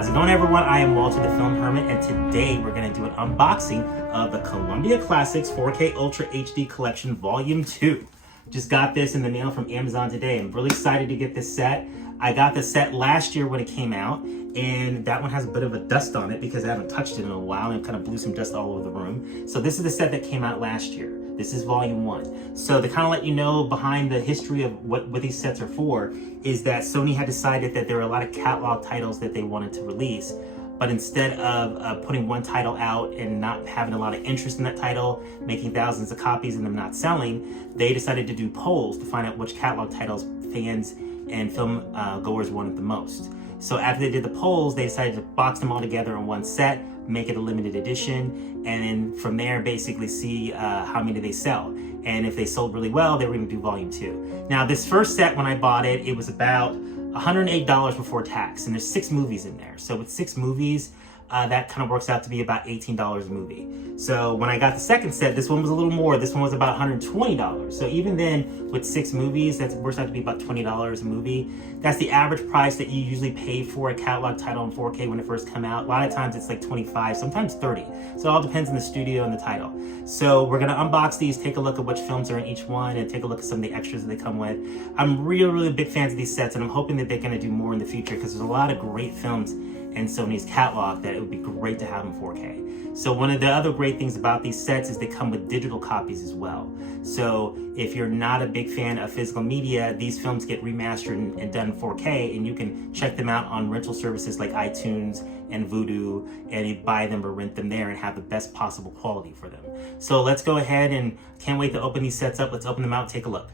How's it going, everyone? I am Walter the Film Hermit, and today we're going to do an unboxing of the Columbia Classics 4K Ultra HD Collection Volume 2. Just got this in the mail from Amazon today. I'm really excited to get this set. I got the set last year when it came out, and that one has a bit of a dust on it because I haven't touched it in a while, and it kind of blew some dust all over the room. So this is the set that came out last year. This is Volume 1. So to kind of let you know behind the history of what these sets are for, is that Sony had decided that there were a lot of catalog titles that they wanted to release, but instead of putting one title out and not having a lot of interest in that title, making thousands of copies and them not selling, they decided to do polls to find out which catalog titles fans and film goers wanted the most. So after they did the polls, they decided to box them all together in one set, make it a limited edition, and then from there basically see how many they sell. And if they sold really well, they were going to do Volume 2. Now this first set, when I bought it, it was about $108 before tax, and there's 6 movies in there. So with 6 movies, that kind of works out to be about $18 a movie. So when I got the second set, this one was a little more. This one was about $120. So even then, with 6 movies, that works out to be about $20 a movie. That's the average price that you usually pay for a catalog title in 4K when it first come out. A lot of times it's like 25, sometimes 30. So it all depends on the studio and the title. So we're gonna unbox these, take a look at which films are in each one, and take a look at some of the extras that they come with. I'm really big fans of these sets, and I'm hoping that they're gonna do more in the future because there's a lot of great films in Sony's catalog that it would be great to have in 4K. So one of the other great things about these sets is they come with digital copies as well. So if you're not a big fan of physical media, these films get remastered and done in 4K, and you can check them out on rental services like iTunes and Vudu, and you buy them or rent them there and have the best possible quality for them. So let's go ahead, and can't wait to open these sets up. Let's open them out and take a look.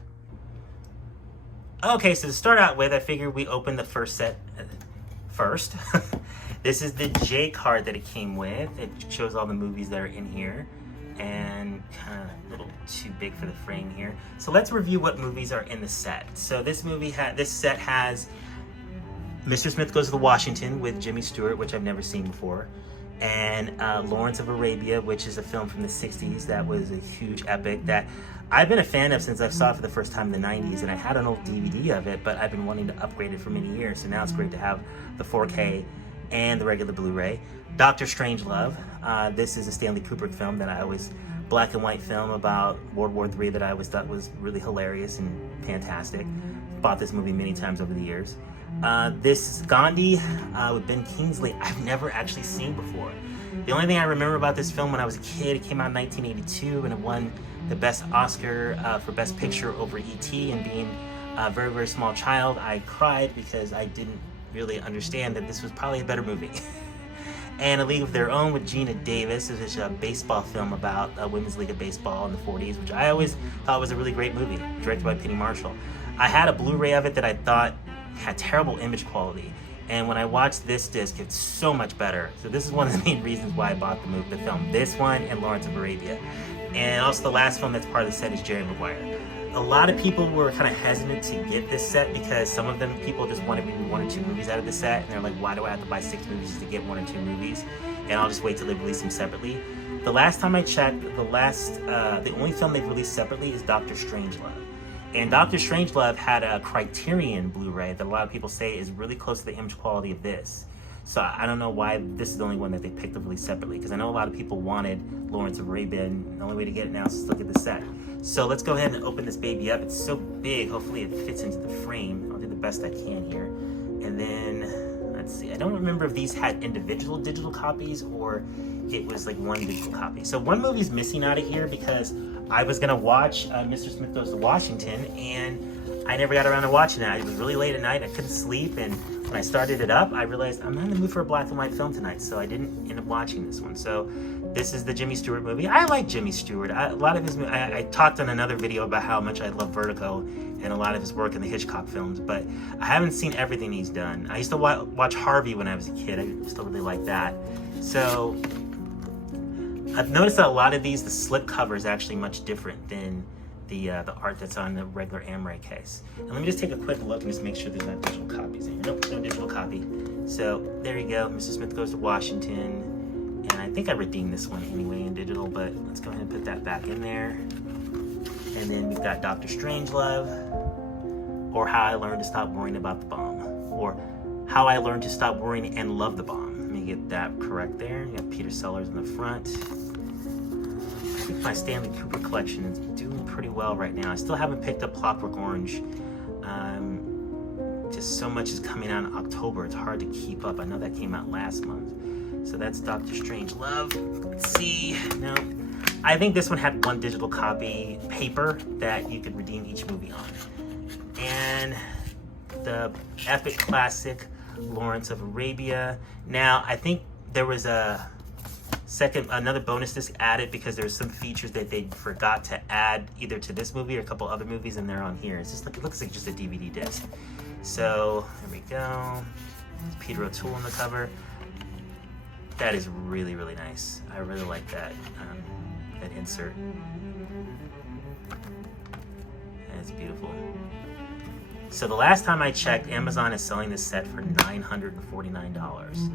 Okay, so to start out with, I figured we open the first set first. This is the J card that it came with. It shows all the movies that are in here, and kind of a little too big for the frame here. So let's review what movies are in the set. So this set has Mr. Smith Goes to Washington with Jimmy Stewart, which I've never seen before, and Lawrence of Arabia, which is a film from the 60s that was a huge epic that I've been a fan of since I saw it for the first time in the 90s, and I had an old DVD of it, but I've been wanting to upgrade it for many years, so now it's great to have the 4K and the regular Blu-ray. Dr. Strangelove. This is a Stanley Kubrick film that I always, black and white film about World War III that I always thought was really hilarious and fantastic. Bought this movie many times over the years. This is Gandhi with Ben Kingsley. I've never actually seen before. The only thing I remember about this film when I was a kid, it came out in 1982 and it won the best Oscar for Best Picture over E.T. And being a very small child, I cried because I didn't really understand that this was probably a better movie. And A League of Their Own with Geena Davis. This is a baseball film about a women's league of baseball in the 40s, which I always thought was a really great movie, directed by Penny Marshall. I had a Blu-ray of it that I thought had terrible image quality, and when I watched this disc, it's so much better. So this is one of the main reasons why I bought the film. This one and Lawrence of Arabia. And also the last film that's part of the set is Jerry Maguire. A lot of people were kind of hesitant to get this set because some of them people just wanted maybe 1 or 2 movies out of the set, and they're like, why do I have to buy 6 movies to get 1 or 2 movies? And I'll just wait till they release them separately. The last time I checked, the only film they've released separately is Dr. Strangelove. And Dr. Strangelove had a Criterion Blu-ray that a lot of people say is really close to the image quality of this. So I don't know why this is the only one that they picked up really separately, because I know a lot of people wanted Lawrence of Arabia, and the only way to get it now is to look at the set. So let's go ahead and open this baby up. It's so big, hopefully it fits into the frame. I'll do the best I can here. And then, let's see, I don't remember if these had individual digital copies or it was like one digital copy. So one movie's missing out of here because I was gonna watch Mr. Smith Goes to Washington, and I never got around to watching it. It was really late at night, I couldn't sleep, and when I started it up, I realized I'm not in the mood for a black and white film tonight, so I didn't end up watching this one. So this is the Jimmy Stewart movie. I like Jimmy Stewart. A lot of his, I talked on another video about how much I love Vertigo and a lot of his work in the Hitchcock films, but I haven't seen everything he's done. I used to watch Harvey when I was a kid. I still really like that. So I've noticed that a lot of these, the slip cover is actually much different than the art that's on the regular Amaray case. And let me just take a quick look and just make sure there's not digital copies in here. Nope, no digital copy. So there you go, Mr. Smith Goes to Washington. And I think I redeemed this one anyway in digital, but let's go ahead and put that back in there. And then we've got Dr. Strangelove, or How I Learned to Stop Worrying About the Bomb, or How I Learned to Stop Worrying and Love the Bomb. Let me get that correct there. You got Peter Sellers in the front. I think my Stanley Kubrick collection is doing pretty well right now. I still haven't picked up Clockwork Orange. Just so much is coming out in October. It's hard to keep up. I know that came out last month. So that's Doctor Strangelove. Let's see. No. I think this one had one digital copy paper that you could redeem each movie on. And the epic classic Lawrence of Arabia. Now, I think there was another bonus disc added because there's some features that they forgot to add either to this movie or a couple other movies, and they're on here. It's just like, it looks like just a DVD disc. So there we go. There's Peter O'Toole on the cover. That is really, really nice. I really like that insert. That's beautiful. So the last time I checked, Amazon is selling this set for $949.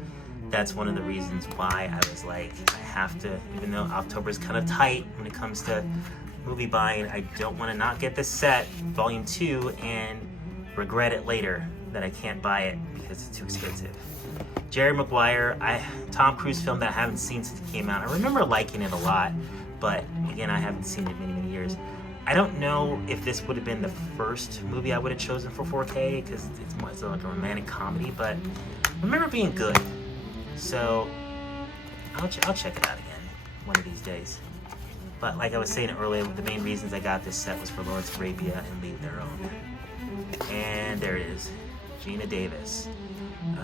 That's one of the reasons why I was like, I have to, even though October is kind of tight when it comes to movie buying, I don't want to not get this set, Volume 2, and regret it later that I can't buy it because it's too expensive. Jerry Maguire, Tom Cruise film that I haven't seen since it came out. I remember liking it a lot, but again, I haven't seen it in many, many years. I don't know if this would have been the first movie I would have chosen for 4K because it's like a romantic comedy, but I remember it being good. So I'll check it out again one of these days. But like I was saying earlier, the main reasons I got this set was for Lawrence of Arabia and Leave Their Own. And there it is, Geena Davis.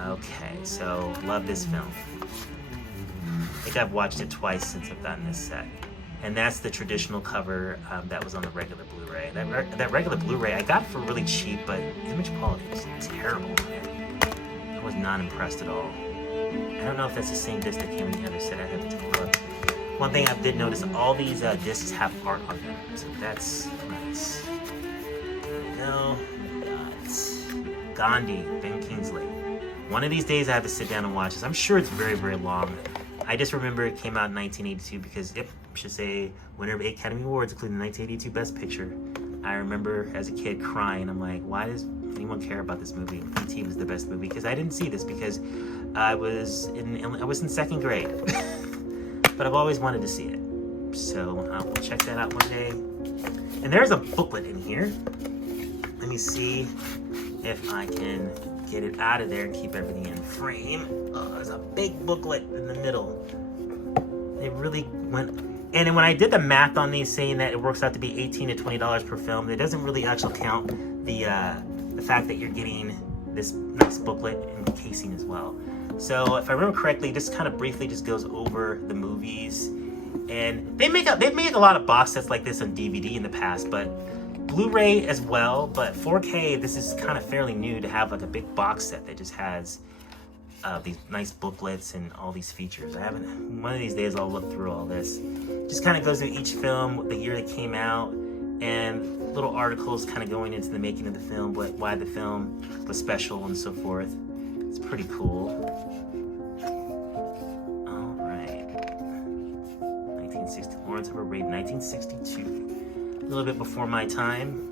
Okay, so love this film. I think I've watched it twice since I've gotten this set. And that's the traditional cover that was on the regular Blu-ray. That regular Blu-ray I got for really cheap, but image quality was terrible. I was not impressed at all. I don't know if that's the same disc that came in the other set. I have to take a look. One thing I did notice, all these discs have art on them, so that's nice. There we go. Gandhi, Ben Kingsley. One of these days I have to sit down and watch this. I'm sure it's very, very long. I just remember it came out in 1982 because it should say winner of 8 Academy Awards, including the 1982 Best Picture. I remember as a kid crying. I'm like, why does anyone care about this movie? E.T. was the best movie because I didn't see this because I was in second grade. But I've always wanted to see it. So I'll check that out one day. And there's a booklet in here. Let me see if I can get it out of there and keep everything in frame. Oh, there's a big booklet in the middle. They really went... And then when I did the math on these, saying that it works out to be $18 to $20 per film, it doesn't really actually count the fact that you're getting this nice booklet and casing as well. So if I remember correctly, this kind of briefly just goes over the movies. And they've made a lot of box sets like this on DVD in the past, but Blu-ray as well. But 4K, this is kind of fairly new to have like a big box set that just has these nice booklets and all these features. One of these days I'll look through all this. Just kind of goes through each film, the year they came out, and little articles kind of going into the making of the film, why the film was special and so forth. It's pretty cool. All right. 1960, Lawrence of Arabia, 1962. A little bit before my time.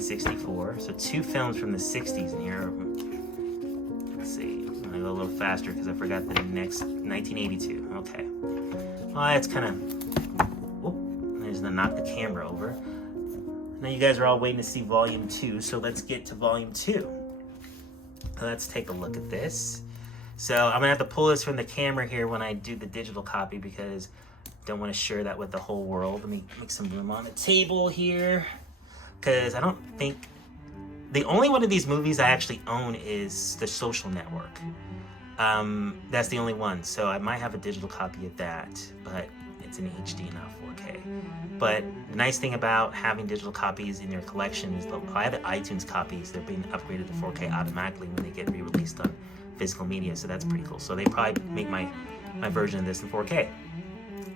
'64. So 2 films from the 60s in here. Let's see. I'm gonna go a little faster because I forgot the next 1982. Okay. Well, that's kind of. Oh, I just knocked the camera over. Now you guys are all waiting to see Volume 2, so let's get to Volume 2. Let's take a look at this. So I'm gonna have to pull this from the camera here when I do the digital copy because I don't want to share that with the whole world. Let me make some room on the table here. Because I don't think... The only one of these movies I actually own is The Social Network. That's the only one. So I might have a digital copy of that, but it's in HD, not 4K. But the nice thing about having digital copies in your collection is I have the iTunes copies. They're being upgraded to 4K automatically when they get re-released on physical media. So that's pretty cool. So they probably make my version of this in 4K.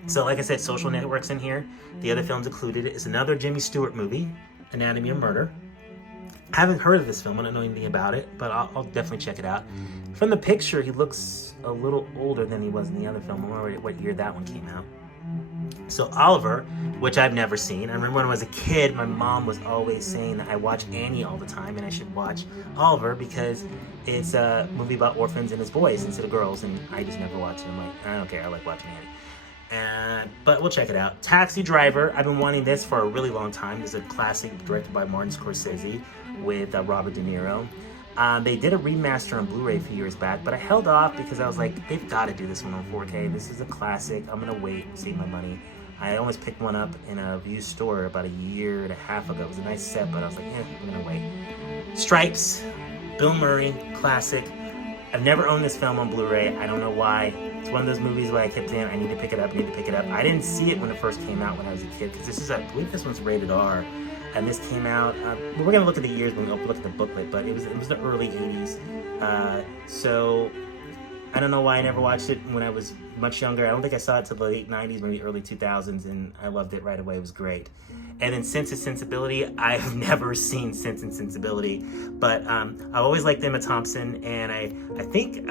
So like I said, Social Network's in here. The other films included is another Jimmy Stewart movie, Anatomy of Murder. I haven't heard of this film. I don't know anything about it, but I'll definitely check it out. From the picture, he looks a little older than he was in the other film. I don't know what year that one came out. So Oliver, which I've never seen. I remember when I was a kid, my mom was always saying that I watch Annie all the time and I should watch Oliver because it's a movie about orphans and his boys instead of girls, and I just never watched it. I'm like, I don't care, I like watching Annie. But we'll check it out. Taxi Driver, I've been wanting this for a really long time. It's a classic directed by Martin Scorsese with Robert De Niro. They did a remaster on Blu-ray a few years back, but I held off because I was like, they've got to do this one on 4K. This is a classic. I'm going to wait and save my money. I almost picked one up in a used store about a year and a half ago. It was a nice set, but I was like, yeah, I'm going to wait. Stripes, Bill Murray, classic. I've never owned this film on Blu-ray. I don't know why. It's one of those movies where I kept saying, I need to pick it up, I didn't see it when it first came out when I was a kid, because this is, I believe this one's rated R. And this came out, we're going to look at the years when we look at the booklet, but it was the early 80s. So I don't know why I never watched it when I was much younger. I don't think I saw it till the late 90s, maybe early 2000s, and I loved it right away. It was great. And then Sense and Sensibility, I've never seen Sense and Sensibility, but I've always liked Emma Thompson, and I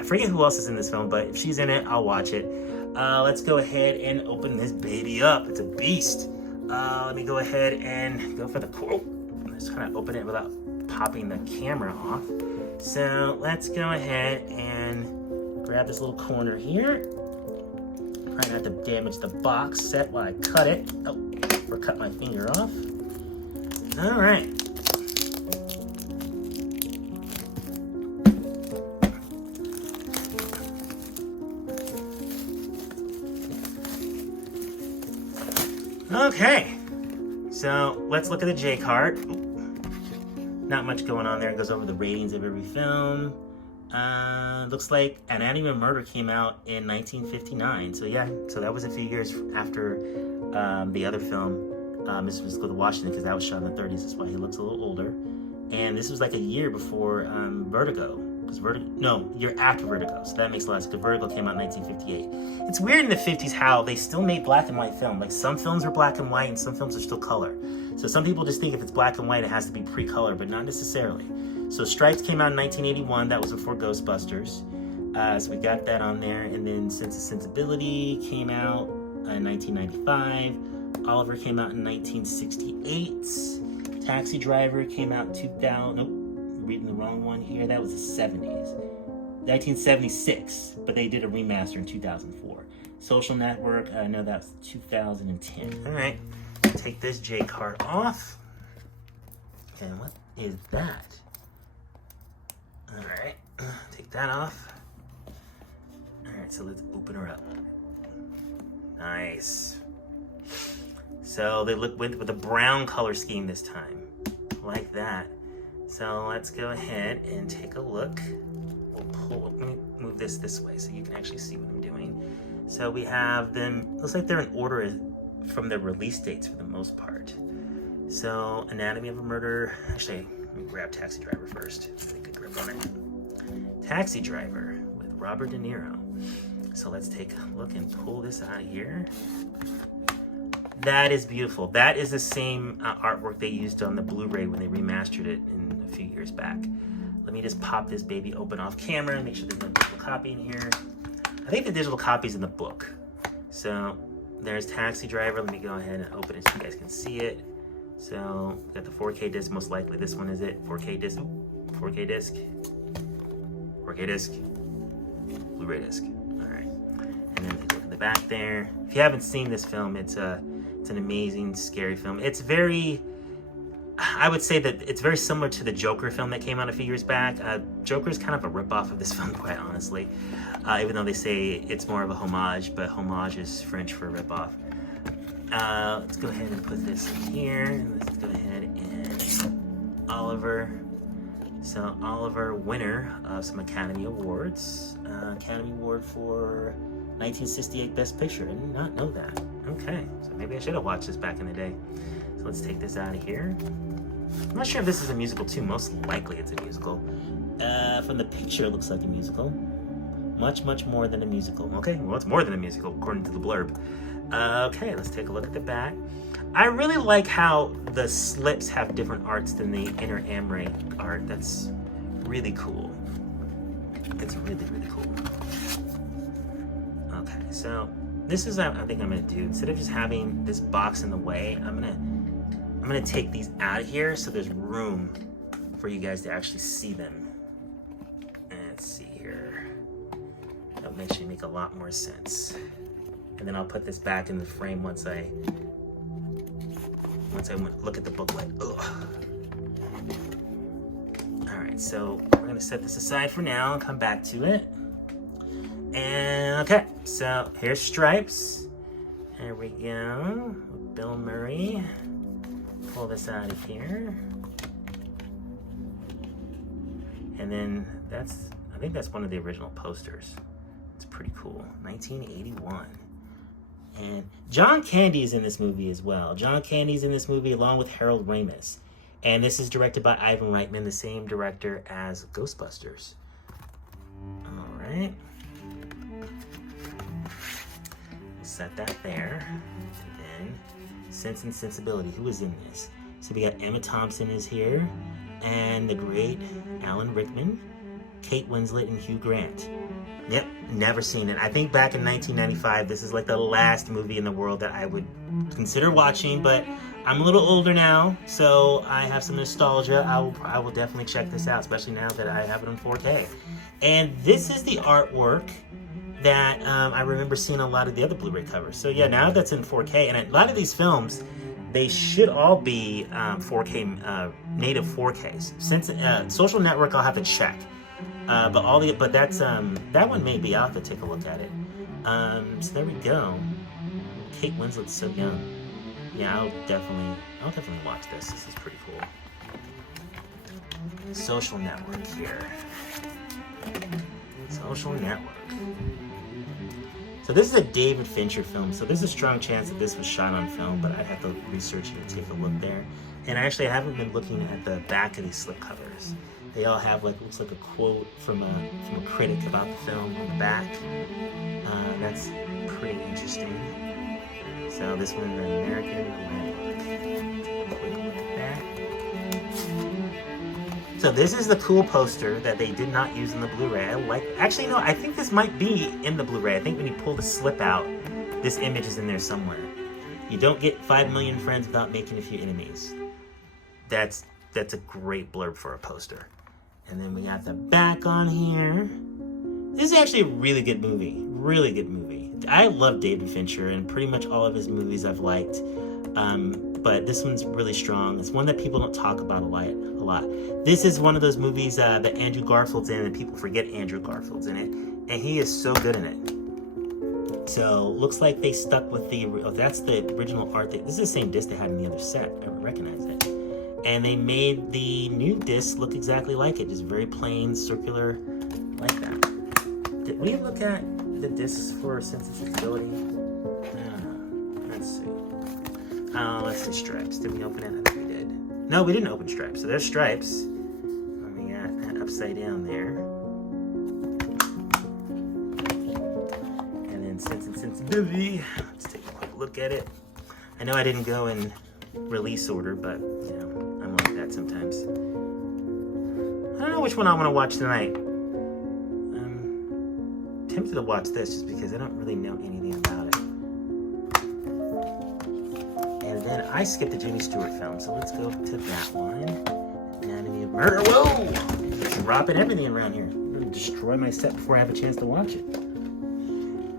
forget who else is in this film, but if she's in it, I'll watch it. Let's go ahead and open this baby up. It's a beast. Let me go ahead and go for the quote. Let's kind of open it without popping the camera off. So let's go ahead and grab this little corner here. Try not to damage the box set while I cut it. Oh, or cut my finger off. All right. Okay, so let's look at the J card. Not much going on there. It goes over the ratings of every film. Looks like Anatomy of Murder came out in 1959. So yeah, so that was a few years after the other film, Mr. Mystical to Washington, because that was shot in the 30s. That's why he looks a little older. And this was like a year before Vertigo. Year after Vertigo, so that makes a lot of sense, because Vertigo came out in 1958. It's weird in the 50s how they still made black and white film. Like, some films are black and white and some films are still color. So some people just think if it's black and white, it has to be pre-color, but not necessarily. So Stripes came out in 1981. That was before Ghostbusters. So we got that on there. And then Sense and Sensibility came out in 1995. Oliver came out in 1968. Taxi Driver came out in 2000. Nope. Reading the wrong one here. That was the 70s. 1976, but they did a remaster in 2004. Social Network, no, that's 2010. All right, take this J card off. And what is that? All right, take that off. All right, so let's open her up. Nice. So they went with a brown color scheme this time, like that. So let's go ahead and take a look. Let me move this way so you can actually see what I'm doing. So we have them, looks like they're in order from their release dates for the most part. So Anatomy of a Murder, actually, let me grab Taxi Driver first. Get a good grip on it. Taxi Driver with Robert De Niro. So let's take a look and pull this out of here. That is beautiful. That is the same artwork they used on the Blu-ray when they remastered it in a few years back. Let me just pop this baby open off camera and make sure there's no digital copy in here. I think the digital copy's in the book. So there's Taxi Driver. Let me go ahead and open it so you guys can see it. So we got the 4K disc, most likely this one is it. 4K disc, 4K disc, 4K disc, Blu-ray disc. All right, and then take a look at the back there. If you haven't seen this film, it's an amazing, scary film. It's very, I would say that it's very similar to the Joker film that came out a few years back. Joker is kind of a ripoff of this film, quite honestly, even though they say it's more of a homage, but homage is French for ripoff. Let's go ahead and put this in here, and let's go ahead and Oliver. So Oliver, winner of some Academy Awards. Academy Award for 1968 Best Picture. I did not know that. Okay, so maybe I should have watched this back in the day. So let's take this out of here. I'm not sure if this is a musical too. Most likely it's a musical. From the picture, it looks like a musical. Much, much more than a musical. Okay, well, it's more than a musical, according to the blurb. Okay, let's take a look at the back. I really like how the slips have different arts than the inner Amray art. That's really cool. It's really, really cool. Okay, so this is what I think I'm gonna do. Instead of just having this box in the way, I'm gonna take these out of here so there's room for you guys to actually see them. Let's see here. That'll make a lot more sense. And then I'll put this back in the frame once I look at the booklet. Ugh. All right, so we're gonna set this aside for now and come back to it. And okay, so here's Stripes. There we go. Bill Murray. Pull this out of here. And then I think that's one of the original posters. It's pretty cool. 1981. And John Candy is in this movie as well. John Candy's in this movie along with Harold Ramis. And this is directed by Ivan Reitman, the same director as Ghostbusters. All right. Set that there. And then Sense and Sensibility. Who is in this? So we got Emma Thompson is here, and the great Alan Rickman, Kate Winslet, and Hugh Grant. Yep, never seen it. I think back in 1995, this is like the last movie in the world that I would consider watching, but I'm a little older now, so I have some nostalgia. I will definitely check this out, especially now that I have it on 4K. And this is the artwork that I remember seeing a lot of the other Blu-ray covers. So yeah, now that's in 4K, and a lot of these films, they should all be 4K, native 4Ks. Since Social Network, I'll have to check. But that's that one may be. I'll have to take a look at it. So there we go. Kate Winslet's so young. Yeah, I'll definitely watch this. This is pretty cool. Social Network here. Social Network. So this is a David Fincher film, so there's a strong chance that this was shot on film, but I'd have to research it and take a look there. And actually, I haven't been looking at the back of these slipcovers. They all have looks like a quote from a critic about the film on the back. That's pretty interesting. So this one, the American Landmark. Quick look at that. So this is the cool poster that they did not use in the Blu-ray. Actually, no, I think this might be in the Blu-ray. I think when you pull the slip out, this image is in there somewhere. You don't get 5 million friends without making a few enemies. That's a great blurb for a poster. And then we got the back on here. This is actually a really good movie. Really good movie. I love David Fincher, and pretty much all of his movies I've liked. But this one's really strong. It's one that people don't talk about a lot. This is one of those movies that Andrew Garfield's in, and people forget Andrew Garfield's in it. And he is so good in it. So, looks like they stuck with that's the original art. This is the same disc they had in the other set. I recognize it. And they made the new disc look exactly like it. Just very plain, circular, like that. Did we look at the discs for Sense and Sensibility? Let's see. Oh, let's see, Stripes. Did we open it? I think we did. No, we didn't open Stripes. So there's Stripes. And we got that upside down there. And then Sense and Sensibility. Let's take a quick look at it. I know I didn't go in release order, but, you know, I'm like that sometimes. I don't know which one I want to watch tonight. I'm tempted to watch this just because I don't really know anything about it. And then I skipped the Jimmy Stewart film, so let's go to that one. Anatomy of Murder. Whoa! Dropping everything around here. I'm going to destroy my set before I have a chance to watch it.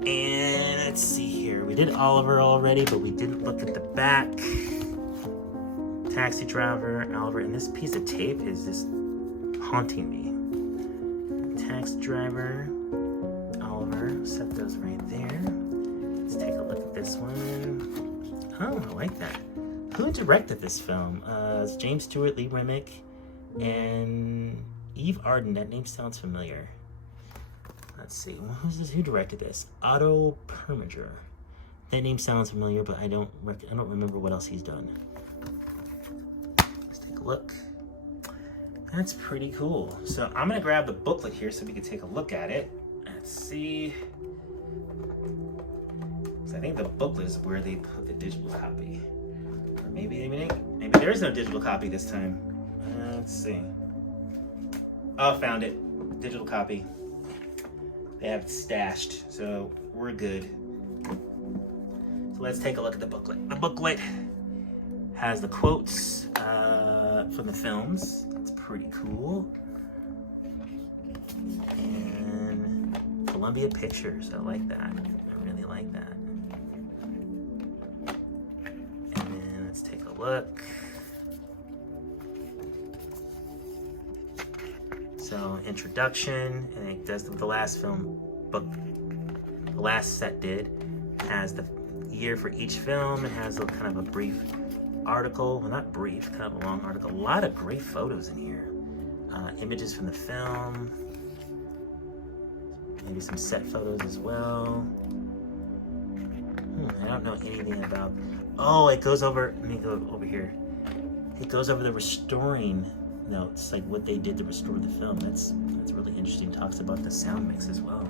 And let's see here. We did Oliver already, but we didn't look at the back. Taxi Driver, Oliver, and this piece of tape is just haunting me. Taxi Driver, Oliver, set those right there. Let's take a look at this one. Oh, I like that. Who directed this film? It's James Stewart, Lee Remick, and Eve Arden. That name sounds familiar. Let's see, who directed this? Otto Preminger. That name sounds familiar, but I don't remember what else he's done. Let's take a look. That's pretty cool. So I'm gonna grab the booklet here so we can take a look at it. Let's see. So I think the booklet is where they put the digital copy. Or maybe there is no digital copy this time. Let's see. Oh, found it. Digital copy. They have it stashed, so we're good. So let's take a look at the booklet. The booklet has the quotes from the films. It's pretty cool. And Columbia Pictures, I like that. I really like that. And then let's take a look. So introduction, and it does the last film book. The last set did has the year for each film. It has a kind of a brief article, well not brief, kind of a long article. A lot of great photos in here. Images from the film. Maybe some set photos as well. I don't know anything about. Oh, it goes over. Let me go over here. It goes over the restoring notes, like what they did to restore the film. That's really interesting. Talks about the sound mix as well.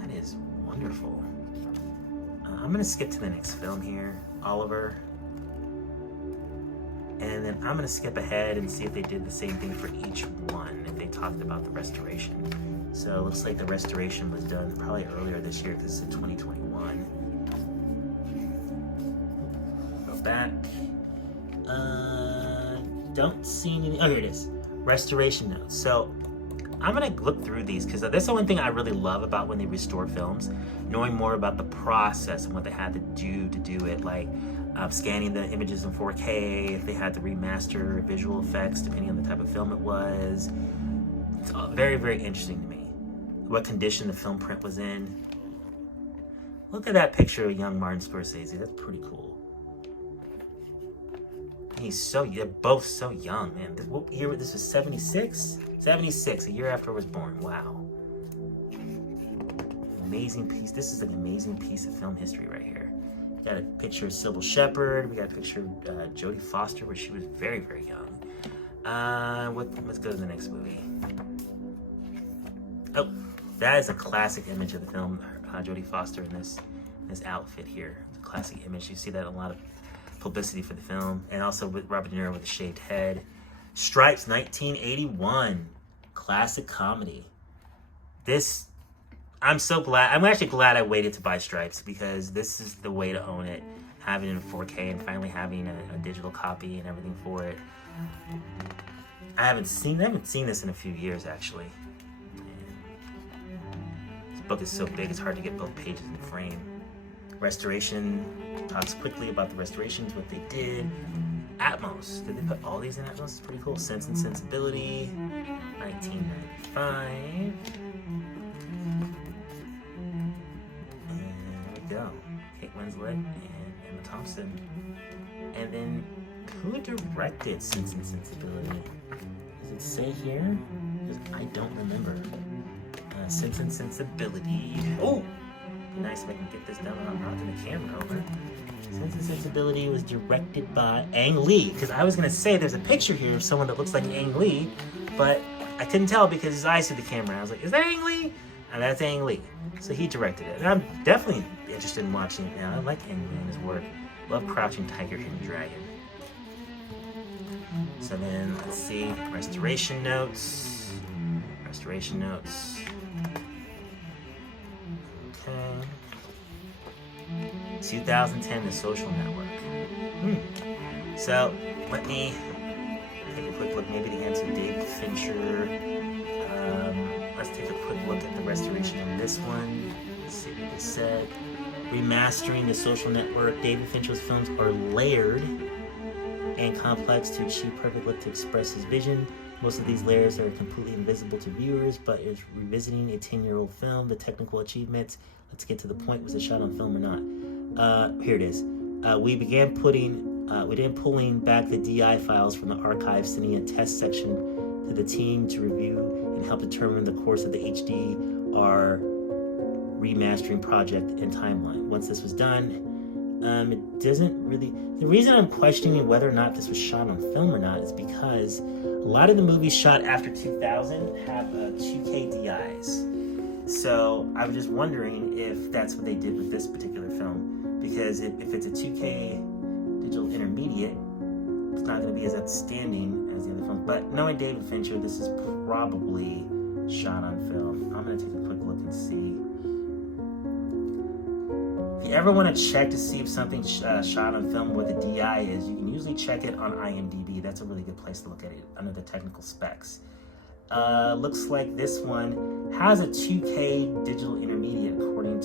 That is wonderful. I'm gonna skip to the next film here, Oliver, and then I'm gonna skip ahead and see if they did the same thing for each one. If they talked about the restoration. So it looks like the restoration was done probably earlier this year. This is in 2021. Go back. Don't see any. Oh, here it is. Restoration notes. So I'm gonna look through these because that's the one thing I really love about when they restore films, knowing more about the process and what they had to do it, like scanning the images in 4K, if they had to remaster visual effects depending on the type of film it was. It's very, very interesting to me. What condition the film print was in. Look at that picture of young Martin Scorsese. That's pretty cool. They're both so young, man. What year? This was 76? 76, a year after I was born. Wow. Amazing piece. This is an amazing piece of film history right here. We got a picture of Sybil Shepherd. We got a picture of Jodie Foster, where she was very, very young. Let's go to the next movie. Oh, that is a classic image of the film. Jodie Foster in this outfit here. It's a classic image. You see that in a lot of publicity for the film, and also with Robert De Niro with a shaved head. Stripes, 1981, classic comedy. This, I'm so glad. I'm actually glad I waited to buy Stripes because this is the way to own it. Having it in 4K and finally having a digital copy and everything for it. I haven't seen this in a few years actually. This book is so big; it's hard to get both pages in frame. Restoration talks quickly about the restorations, what they did. Atmos. Did they put all these in Atmos? It's pretty cool. Sense and Sensibility, 1995. And there we go. Kate Winslet and Emma Thompson. And then, who directed Sense and Sensibility? Does it say here? Because I don't remember. Sense and Sensibility. Oh! Nice if I can get this done without knocking the camera over. Sense and Sensibility was directed by Ang Lee. Because I was going to say there's a picture here of someone that looks like Ang Lee, but I couldn't tell because his eyes to the camera. I was like, is that Ang Lee? And that's Ang Lee. So he directed it. And I'm definitely interested in watching it now. I like Ang Lee and his work. Love Crouching Tiger, Hidden Dragon. So then, let's see. Restoration notes. Restoration notes. Okay. 2010, The Social Network. So, let me take a quick look maybe to answer David Fincher. Let's take a quick look at the restoration in this one. Let's see what they said. Remastering The Social Network. David Fincher's films are layered and complex to achieve perfect look to express his vision. Most of these layers are completely invisible to viewers, but is revisiting a 10-year-old film. The technical achievements, let's get to the point, was it shot on film or not? Here it is. We began pulling back the DI files from the archive, sending a test section to the team to review and help determine the course of the HDR remastering project and timeline. Once this was done, it doesn't really... The reason I'm questioning whether or not this was shot on film or not is because a lot of the movies shot after 2000 have 2K DIs. So I was just wondering if that's what they did with this particular film. Because if it's a 2K digital intermediate, it's not going to be as outstanding as the other films. But knowing David Fincher, this is probably shot on film. I'm going to take a quick look and see. you ever want to check to see if something's shot on film where the DI is, you can usually check it on IMDb. That's a really good place to look at it under the technical specs. Looks like this one has a 2K digital intermediate according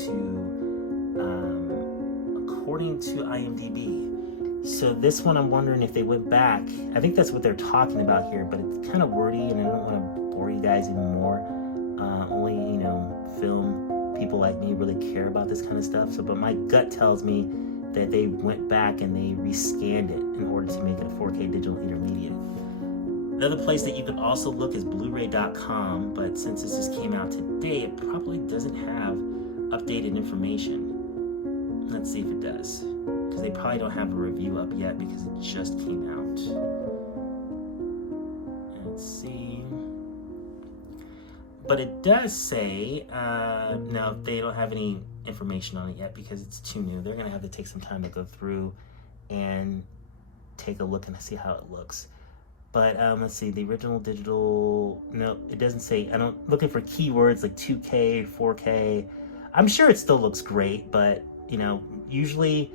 to IMDb. So this one, I'm wondering if they went back. I think that's what they're talking about here, but it's kind of wordy, and I don't want to bore you guys even more. Only, film people like me really care about this kind of stuff. So, but my gut tells me that they went back and they rescanned it in order to make it a 4K digital intermediate. Another place that you could also look is Blu-ray.com, but since this just came out today, it probably doesn't have updated information. Let's see if it does, because they probably don't have a review up yet because it just came out. Let's see. But it does say, no, they don't have any information on it yet because it's too new. They're going to have to take some time to go through and take a look and see how it looks. But let's see, the original digital, no, it doesn't say. Looking for keywords like 2K, 4K. I'm sure it still looks great, but, usually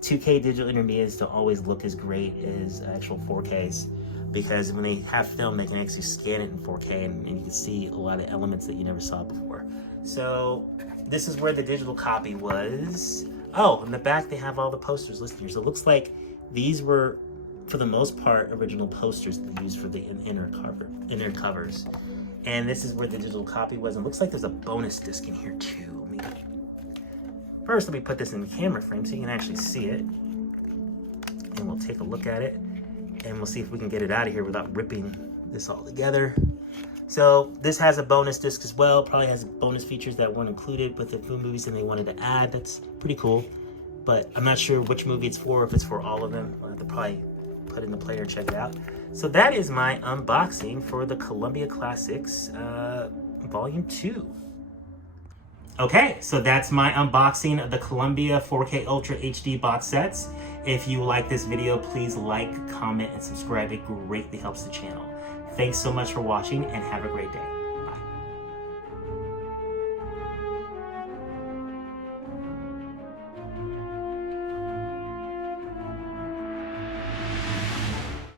2K digital intermediates don't always look as great as actual 4Ks. Because when they have film, they can actually scan it in 4K and you can see a lot of elements that you never saw before. So this is where the digital copy was. Oh, in the back they have all the posters listed here. So it looks like these were, for the most part, original posters that they used for the inner covers. And this is where the digital copy was. And it looks like there's a bonus disc in here too. First, let me put this in the camera frame so you can actually see it. And we'll take a look at it. And we'll see if we can get it out of here without ripping this all together. So this has a bonus disc as well. Probably has bonus features that weren't included with the film movies and they wanted to add. That's pretty cool. But I'm not sure which movie it's for, if it's for all of them. I'll have to probably put it in the player and check it out. So that is my unboxing for the Columbia Classics Volume 2. Okay, so that's my unboxing of the Columbia 4K Ultra HD box sets. If you like this video, please like, comment, and subscribe. It greatly helps the channel. Thanks so much for watching and have a great day.